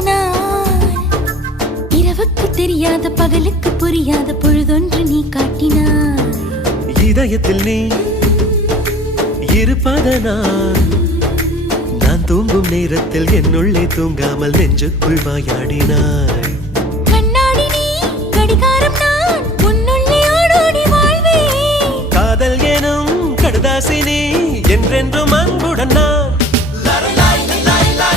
நாள் இரவுக்கு தெரியாத பகலுக்கு புரியாத பொழுதொன்று நீ காட்டினாய் இதயத்தில் நீ இருப்பதனால் நான் தூங்கும் நேரத்தில் என்னுள்ளே தூங்காமல் நெஞ்சுக்குள் வாயாடினாய் கண்ணாடி நீ கடிகாரம் நான் உன்னுள்ளே ஓடோடி வாழ்வே காதல் எனும் கடுதாசி நீ என்றென்றும் அன்புடன் நான்